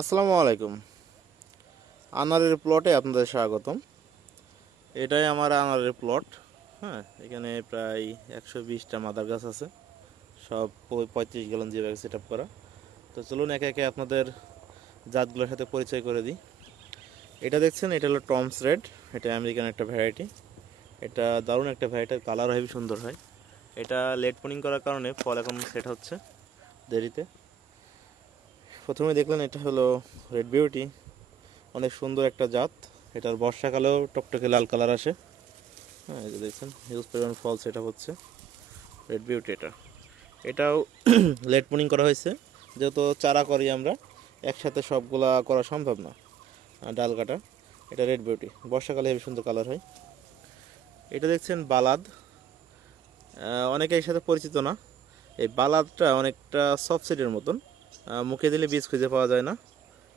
আসসালামু আলাইকুম। আনারের প্লটে আপনাদের স্বাগতম। এটাই আমার আনারের প্লট। হ্যাঁ, এখানে প্রায় 120টা মাদার গাছ আছে, সব 35 গ্যালন দিয়ে ব্যাগ সেট আপ করা। তো চলুন একে একে আপনাদের জাতগুলোর সাথে পরিচয় করে দিই। এটা দেখছেন, এটা হলো টমস রেড। এটা আমেরিকান একটা ভ্যারাইটি। এটা দারুণ একটা ভ্যারাইটির, কালার হেবি সুন্দর হয়। এটা লেট পোনিং করার কারণে ফল এখন সেট হচ্ছে দেরিতে। প্রথমে দেখলেন এটা হলো রেড বিউটি, অনেক সুন্দর একটা জাত। এটার বর্ষাকালেও টকটকে লাল কালার আসে। হ্যাঁ, এই যে দেখছেন হিউজ পরিমাণ ফল সেটা হচ্ছে রেড বিউটি। এটাও লেট পুনিং করা হয়েছে, যেহেতু চারা করি আমরা, একসাথে সবগুলা করা সম্ভব না, ডাল কাটা। এটা রেড বিউটি, বর্ষাকালে হেবি সুন্দর কালার হয়। এটা দেখছেন বালাদ। অনেকে এর সাথে পরিচিত না। এই বালাদটা অনেকটা সফট সিডের মতন, মুখে দিলে বীজ খুঁজে পাওয়া যায় না,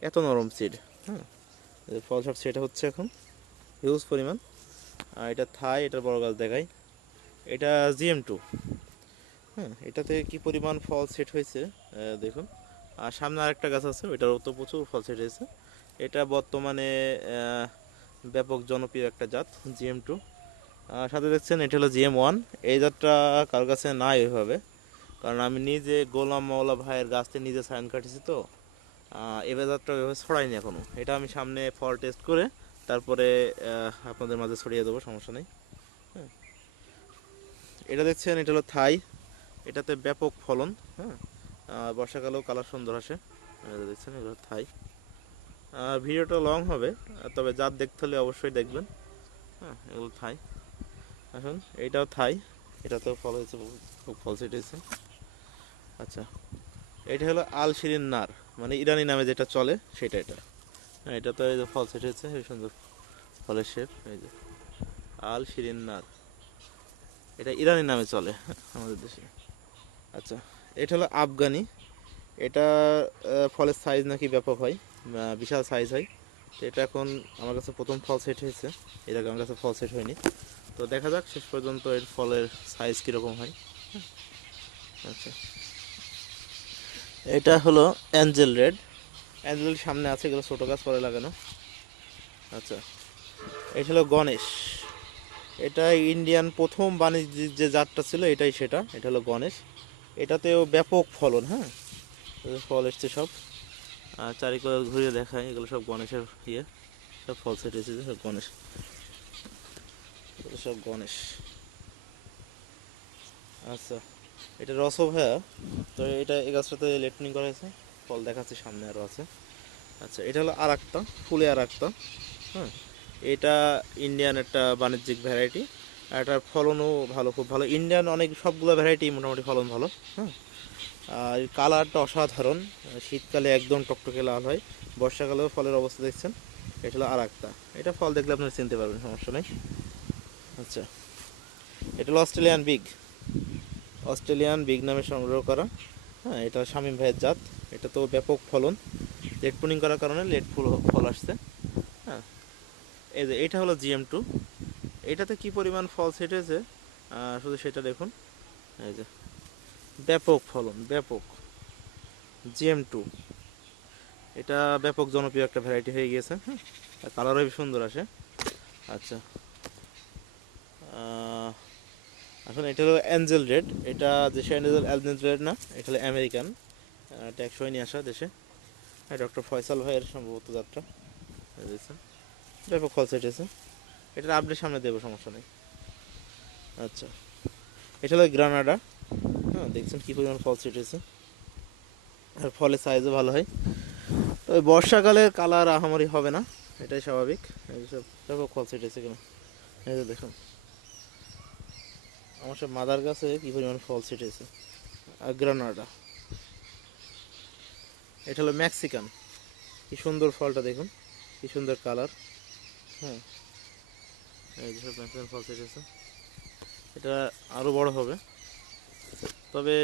এত নরম সিড। হ্যাঁ, ফল সব সেটা হচ্ছে এখন হিউজ পরিমাণ। আর এটা থাই, এটার বড় গাছ দেখাই। এটা GM2। হ্যাঁ, এটাতে কি পরিমাণ ফল সেট হয়েছে দেখুন। আর সামনে আরেকটা গাছ আছে, ওইটারও তো প্রচুর ফল সেট হয়েছে। এটা বর্তমানে ব্যাপক জনপ্রিয় একটা জাত, GM2। সাথে দেখছেন এটা হলো GM1। এই জাতটা কার কাছে নাই ওইভাবে, কারণ আমি নিজে গোলাম মাওলা ভাইয়ের গাছ থেকে নিজে সাইন কাটিছি। তো এই জাতটা ওইভাবে ছড়াইনি এখনও। এটা আমি সামনে ফল টেস্ট করে তারপরে আপনাদের মাঝে ছড়িয়ে দেবো, সমস্যা নেই। হ্যাঁ, এটা দেখছেন, এটা হলো থাই। এটাতে ব্যাপক ফলন। হ্যাঁ, বর্ষাকালেও কালার সুন্দর আসে। দেখছেন, এগুলো থাই। ভিডিওটা লং হবে, তবে জাত দেখতে হলে অবশ্যই দেখবেন। হ্যাঁ, এগুলো থাই। এখন এইটাও থাই, এটাতেও ফল হয়েছে, খুব ফল সেট হয়েছে। আচ্ছা, এটা হলো আল শিরিন নার, মানে ইরানি নামে যেটা চলে সেটা এটা। হ্যাঁ, এটা তো এই যে ফল সেট হয়েছে, এই সুন্দর ফলের শেপ, এই যে আল শিরিন নার। এটা ইরানি নামে চলে আমাদের দেশে। আচ্ছা, এটা হলো আফগানি। এটা ফলের সাইজ নাকি ব্যাপক হয়, বিশাল সাইজ হয়। তো এটা এখন আমার কাছে প্রথম ফল সেট হয়েছে, এর আগে আমার কাছে ফল সেট হয়নি। তো দেখা যাক শেষ পর্যন্ত এর ফলের সাইজ কীরকম হয়। আচ্ছা, এটা হলো অ্যাঞ্জেল রেড। অ্যাঞ্জেল সামনে আছে, এগুলো ছোটো গাছ পরে লাগানো। আচ্ছা, এটা হলো গণেশ। এটা ইন্ডিয়ান প্রথম বাণিজ্যিক যে জাতটা ছিল এটাই সেটা, এটা হলো গণেশ। এটাতেও ব্যাপক ফলন। হ্যাঁ, ফল এসছে সব। চারিকোণে ঘুরিয়ে দেখায়, এগুলো সব গণেশের ইয়ে, সব ফল সেট হয়েছে, সব গণেশ, এগুলো সব গণেশ। আচ্ছা, এটা রসভায়া। তো এটা এই গাছটাতে লেটনিং করা হয়েছে, ফল দেখাচ্ছে সামনে আরও আছে। আচ্ছা, এটা হলো আর একটা ফুলে আর একটা। হ্যাঁ, এটা ইন্ডিয়ান একটা বাণিজ্যিক ভ্যারাইটি। আর এটার ফলনও ভালো, খুব ভালো। ইন্ডিয়ান অনেক সবগুলো ভ্যারাইটি মোটামুটি ফলন ভালো। হ্যাঁ, আর কালারটা অসাধারণ। শীতকালে একদম টকটকে লাল হয়, বর্ষাকালেও ফলের অবস্থা দেখছেন। এটা হলো আর একটা, এটা ফল দেখলে আপনারা চিনতে পারবেন, সমস্যা নেই। আচ্ছা, এটা হলো অস্ট্রেলিয়ান বিগ। অস্ট্রেলিয়ান বিগ নামে সংগ্রহ করা। হ্যাঁ, এটা শামীম ভাইয়ের জাত। এটা তো ব্যাপক ফলন, লেট পুনিং করার কারণে লেট ফল আসছে। হ্যাঁ, এই যে এটা হলো GM2। এটাতে কি পরিমাণ ফল সেট হয়েছে শুধু সেটা দেখুন। এই যে ব্যাপক ফলন, ব্যাপক। GM2 এটা ব্যাপক জনপ্রিয় একটা ভ্যারাইটি হয়ে গিয়েছে। হ্যাঁ, কালারও খুব সুন্দর আসে। আচ্ছা, এখন এটা হলো অ্যাঞ্জেল রেড। এটা দেশে অ্যাঞ্জেল রেড না, এটা হলো আমেরিকান, ট্যাক্সই নিয়ে আসা দেশে। হ্যাঁ, ডক্টর ফয়সাল ভাইয়ের সম্ভবত যাত্রা দেখছেন, ব্যাপক ফল সেট হয়েছে। এটার আপডেট সামনে দেবো, সমস্যা নেই। আচ্ছা, এটা হলো গ্রানাডা। হ্যাঁ, দেখছেন কী পরিমাণ ফল সেট হয়েছে, আর ফলের সাইজও ভালো হয়। তবে বর্ষাকালে কালার আহামরি হবে না, এটাই স্বাভাবিক। এইসব ব্যাপক ফল সেট হয়েছে কেন, এই যে দেখুন আমার সব মাদার গাছে কী পরিমাণ ফল সেট হয়েছে। আর গ্রানাডা, এটা হলো মেক্সিকান। কি সুন্দর ফলটা দেখুন, কি সুন্দর কালার। হ্যাঁ, এই যে সব মেক্সিকান ফল সেট হয়েছে। এটা আরও বড় হবে, তবে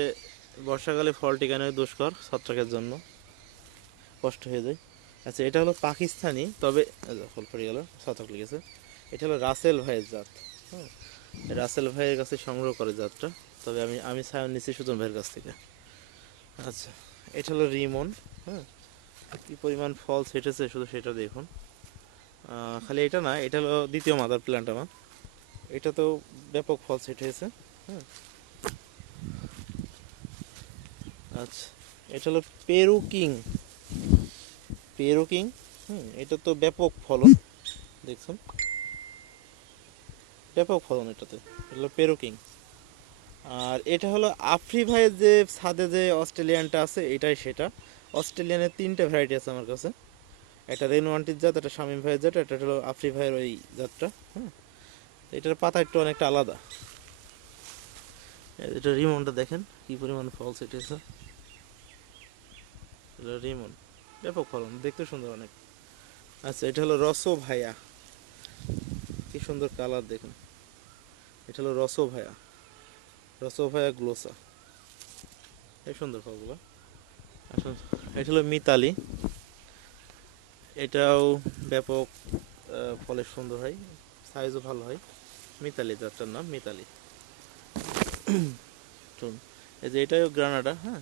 বর্ষাকালে ফল টিকানো দুষ্কর, ছত্রাকের জন্য কষ্ট হয়ে যায়। আচ্ছা, এটা হলো পাকিস্তানি, তবে ফল পড়ে গেল, ছত্রাক লেগেছে। এটা হলো রাসেল ভাইয়ের জাত। হ্যাঁ, রাসেল ভাইয়ের কাছে সংগ্রহ করে জাতটা, তবে আমি সায়ন নিচ্ছি সুজন ভাইয়ের কাছ থেকে। আচ্ছা, এটা হলো রিমন। হ্যাঁ, কি পরিমাণ ফল ছেটেছে শুধু সেটা দেখুন। খালি এটা না, এটা হলো দ্বিতীয় মাদার প্ল্যান্ট আমার। এটা তো ব্যাপক ফল ছেটেছে। হ্যাঁ, আচ্ছা, এটা হলো পেরু কিং। পেরু কিং, এটা তো ব্যাপক ফলন দেখছেন, ব্যাপক ফলন এটাতে। এটা হলো পেরু কিং। আর এটা হলো আফ্রি ভাইয়ের যে ছাদে যে অস্ট্রেলিয়ানটা আছে, এটাই সেটা। অস্ট্রেলিয়ানের 3টে ভ্যারাইটি আছে আমার কাছে। একটা রেনওয়ান্টির জাত, একটা শামীম ভাইয়ের জাত, এটা হলো আফ্রি ভাইয়ের ওই জাতটা। হ্যাঁ, এটার পাতা একটু অনেকটা আলাদা। এটা রিমনটা দেখেন কি পরিমাণ ফল সেটেছে। এটা রিমন, ব্যাপক ফলন, দেখতে সুন্দর অনেক। আচ্ছা, এটা হলো রসো ভাইয়া, কি সুন্দর কালার দেখুন। এটা হলো রসো ভাইয়া, রসো ভাইয়া গ্লোসা, এই সুন্দর ফলগুলো। আসুন, এটা হলো মিতালি, এটাও ব্যাপক ফলের সুন্দর হয়, সাইজও ভালো হয়। মিতালি জাতটার নাম মিতালি। এই যে এটাও গ্রানাডা। হ্যাঁ,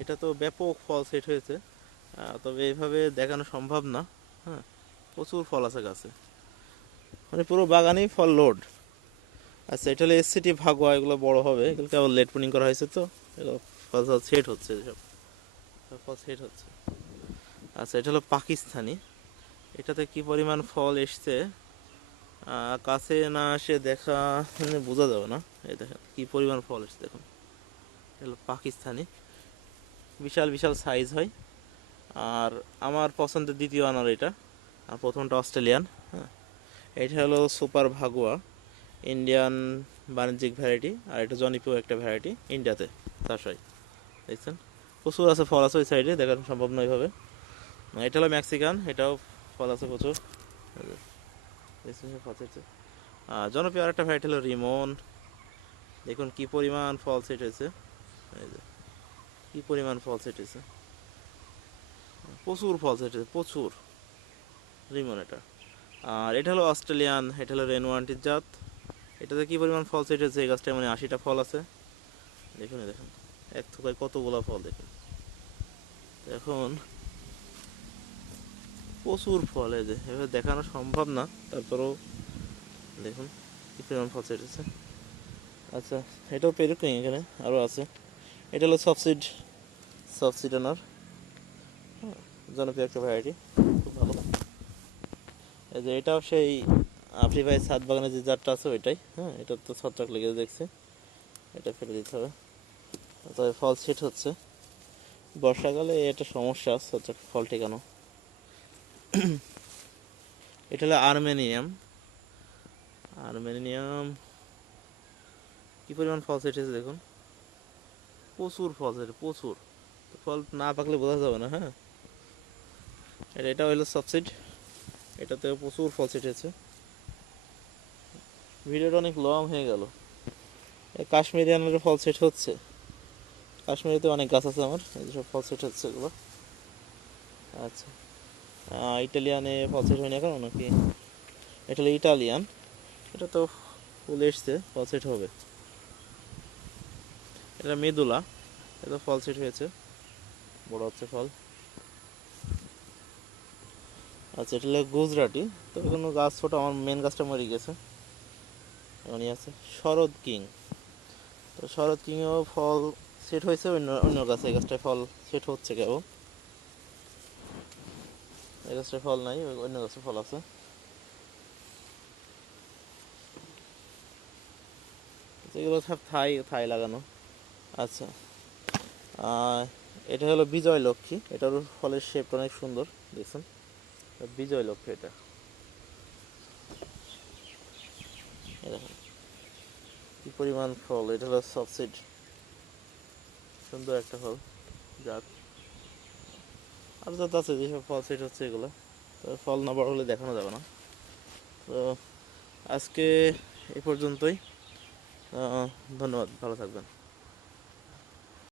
এটা তো ব্যাপক ফল সেট হয়েছে, তবে এইভাবে দেখানো সম্ভব না। হ্যাঁ, প্রচুর ফল আছে গাছে, মানে পুরো বাগানেই ফল লোড। আচ্ছা, এটা হলো এসসিটি ভাগোয়া, এগুলো বড় হবে, এগুলো কেবল লেট পুনিং করা হয়েছে তো, এগুলো ফল সেট হচ্ছে, সব ফল সেট হচ্ছে। আচ্ছা, এটা হলো পাকিস্তানি, এটাতে কি পরিমাণ ফল এসছে কাছে না আসে দেখা মানে বোঝা যাবে না। এই দেখেন কি পরিমাণ ফল এসছে দেখুন। এটা হলো পাকিস্তানি, বিশাল বিশাল সাইজ হয়। আর আমার পছন্দের দ্বিতীয় আনার এটা, আর প্রথমটা অস্ট্রেলিয়ান। হ্যাঁ, এটা হলো সুপার ভাগুয়া, ইন্ডিয়ান বাণিজ্যিক ভ্যারাইটি, আর এটা জনপ্রিয় একটা ভ্যারাইটি, ইন্ডিয়াতে চাষ হয়। দেখছেন প্রচুর আছে, ফল আছে ওই সাইডে, দেখানো সম্ভব নয় এভাবে। এটা হলো মেক্সিকান, এটাও ফল আছে প্রচুর। জনপ্রিয় আরেকটা ভ্যারাইটি হলো রিমন, দেখুন কি পরিমাণ ফল সেট হয়েছে। এই যে কি পরিমাণ ফল সেট হয়েছে, প্রচুর ফল সেট হয়েছে, প্রচুর। রিমন এটা। আর এটা হলো অস্ট্রেলিয়ান, এটা হলো রেনওয়ান্টির জাত। এটাতে কি পরিমাণ ফল সেট হয়েছে, এই গাছটায় মানে 80টা ফল আছে। দেখুন দেখুন, এক থোকায় কতগুলো ফল দেখুন। এখন প্রচুর ফল, এই যে এভাবে দেখানো সম্ভব না, তারপরেও দেখুন কি পরিমাণ ফল সেট হয়েছে। আচ্ছা, এটাও পেরুকিং, এখানে আরও আছে। এটা হলো সফসিড, সফসিড আনার, জনপ্রিয় একটা ভ্যারাইটি, খুব ভালো। এই যে এটাও সেই আফ্রি ভাই ছাদ বাগানে যে জাতটা আছে ওইটাই। হ্যাঁ, এটা তো ছত্রাক লেগে দেখছে, এটা ফেলে দিতে হবে। তবে ফল সেট হচ্ছে, বর্ষাকালে এটা সমস্যা, ছত্রাক ফল ঠেকানো। এটা হলো আর্মেনিয়াম, আর্মেনিয়াম কি পরিমাণ ফল সেট হয়েছে দেখুন, প্রচুর ফল সেট, প্রচুর। ফল না পাকলে বোঝা যাবে না। হ্যাঁ, এটা হলো সাবসিড, এটাতে প্রচুর ফল সেট হয়েছে। ভিডিওটা অনেক লং হয়ে গেল। এই কাশ্মীরিয়ানের ফল সেট হচ্ছে, কাশ্মীরিতে অনেক গাছ আছে আমার, এই সব ফল সেট হচ্ছে এগুলো। আচ্ছা, ইটালিয়ানে ফল সেট হয়নি এখন নাকি? এটা হলো ইটালিয়ান, এটা তো ফুল এসছে, ফল সেট হবে। এটা মেদুলা, এটা ফল সেট হয়েছে, বড় হচ্ছে ফল। আচ্ছা, এটা হলো গুজরাটি, তো কোনো গাছ ছোটো, আমার মেন গাছটা মরে গেছে, এমনই আছে। শরৎ কিং, তো শরৎ কিংয়েও ফল সেট হয়েছে অন্য অন্য গাছে, এই গাছটায় ফল সেট হচ্ছে কেবল, এই গাছটায় ফল নাই, অন্য গাছে ফল আছে। এগুলো সব থাই থাই লাগানো। আচ্ছা, এটা হলো বিজয় লক্ষ্মী, এটার ফলের শেপটা অনেক সুন্দর দেখছেন, বিজয় লক্ষ্মী এটা। দেখুন কি পরিমাণ ফল, এটা হলো সবসিড, সুন্দর একটা ফল জাত। আর জাত আছে যেসব ফল সেট হচ্ছে এগুলো, তো ফল না বড় হলে দেখানো যাবে না। তো আজকে এই পর্যন্তই, ধন্যবাদ, ভালো থাকবেন।